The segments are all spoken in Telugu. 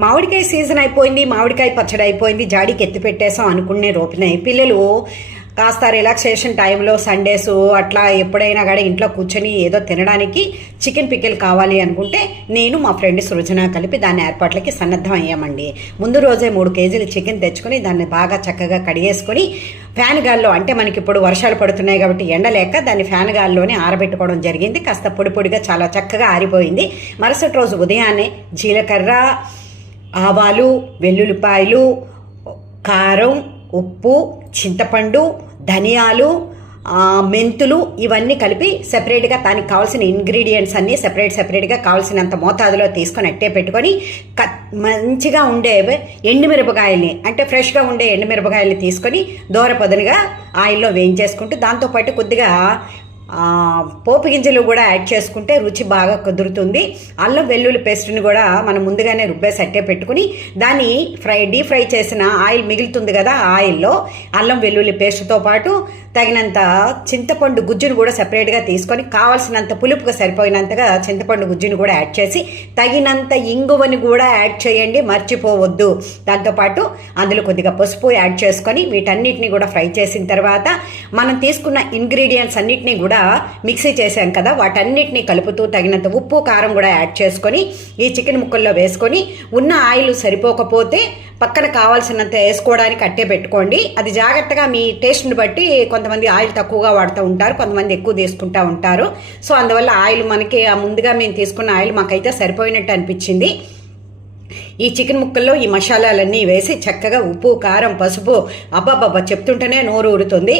మామిడికాయ సీజన్ అయిపోయింది మామిడికాయ పచ్చడి అయిపోయింది జాడీకి ఎత్తి పెట్టేసాం అనుకునే రోపినాయి పిల్లలు కాస్త రిలాక్సేషన్ టైంలో సండేస్ అట్లా ఎప్పుడైనా కూడా ఇంట్లో కూర్చొని ఏదో తినడానికి చికెన్ పికిల్ కావాలి అనుకుంటే నేను మా ఫ్రెండ్ సృజన కలిపి దాని ఏర్పాట్లకి సన్నద్ధం అయ్యామండి. ముందు రోజే మూడు కేజీలు చికెన్ తెచ్చుకొని దాన్ని బాగా చక్కగా కడిగేసుకొని ఫ్యాన్ గాల్లో అంటే మనకి ఇప్పుడు వర్షాలు పడుతున్నాయి కాబట్టి ఎండలేక దాన్ని ఫ్యాన్ గాల్లోనే ఆరబెట్టుకోవడం జరిగింది. కాస్త పొడి పొడిగా చాలా చక్కగా ఆరిపోయింది. మరుసటి రోజు ఉదయాన్నే జీలకర్ర ఆవాలు వెల్లుల్లిపాయలు కారం ఉప్పు చింతపండు ధనియాలు మెంతులు ఇవన్నీ కలిపి సెపరేట్గా దానికి కావాల్సిన ఇంగ్రీడియంట్స్ అన్నీ సెపరేట్ సెపరేట్గా కావాల్సినంత మోతాదులో తీసుకొని అట్టే పెట్టుకొని క మంచిగా ఉండే ఎండుమిరపకాయల్ని అంటే ఫ్రెష్గా ఉండే ఎండుమిరపకాయల్ని తీసుకొని దూరపొదనుగా ఆయిల్లో వేయించేసుకుంటూ దాంతోపాటు కొద్దిగా పోపు గింజలు కూడా యాడ్ చేసుకుంటే రుచి బాగా కుదురుతుంది. అల్లం వెల్లుల్లి పేస్ట్ని కూడా మనం ముందుగానే రుబ్బేసి అట్టే పెట్టుకుని దాన్ని ఫ్రై డీప్ ఫ్రై చేసిన ఆయిల్ మిగులుతుంది కదా ఆయిల్లో అల్లం వెల్లుల్లి పేస్ట్తో పాటు తగినంత చింతపండు గుజ్జును కూడా సెపరేట్గా తీసుకొని కావాల్సినంత పులుపుగా సరిపోయినంతగా చింతపండు గుజ్జును కూడా యాడ్ చేసి తగినంత ఇంగువని కూడా యాడ్ చేయండి మర్చిపోవద్దు. దాంతోపాటు అందులో కొద్దిగా పసుపు యాడ్ చేసుకొని వీటన్నిటిని కూడా ఫ్రై చేసిన తర్వాత మనం తీసుకున్న ఇంగ్రీడియంట్స్ అన్నిటినీ కూడా మిక్సీ చేసాం కదా వాటన్నిటిని కలుపుతూ తగినంత ఉప్పు కారం కూడా యాడ్ చేసుకొని ఈ చికెన్ ముక్కల్లో వేసుకొని ఉన్న ఆయిల్ సరిపోకపోతే పక్కన కావాల్సినంత వేసుకోవడానికి అట్టే పెట్టుకోండి. అది జాగ్రత్తగా మీ టేస్ట్ని బట్టి కొంతమంది ఆయిల్ తక్కువగా వాడుతూ ఉంటారు కొంతమంది ఎక్కువ తీసుకుంటూ ఉంటారు. సో అందువల్ల ఆయిల్ మనకి ముందుగా మేము తీసుకున్న ఆయిల్ మాకైతే సరిపోయినట్టు అనిపించింది. ఈ చికెన్ ముక్కల్లో ఈ మసాలాలన్నీ వేసి చక్కగా ఉప్పు కారం పసుపు అబ్బాబ్బా చెప్తుంటేనే నోరు ఊరుతుంది.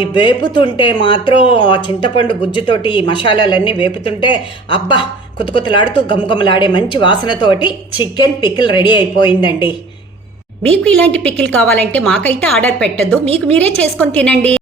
ఈ వేపుతుంటే మాత్రం చింతపండు గుజ్జుతోటి ఈ మసాలాలన్నీ వేపుతుంటే అబ్బా! కుతకుతలాడుతూ గమగమలాడే మంచి వాసనతోటి చికెన్ పికిల్ రెడీ అయిపోయిందండి. మీకు ఇలాంటి పికిల్ కావాలంటే మాకైతే ఆర్డర్ పెట్టద్దు. మీకు మీరే చేసుకొని తినండి.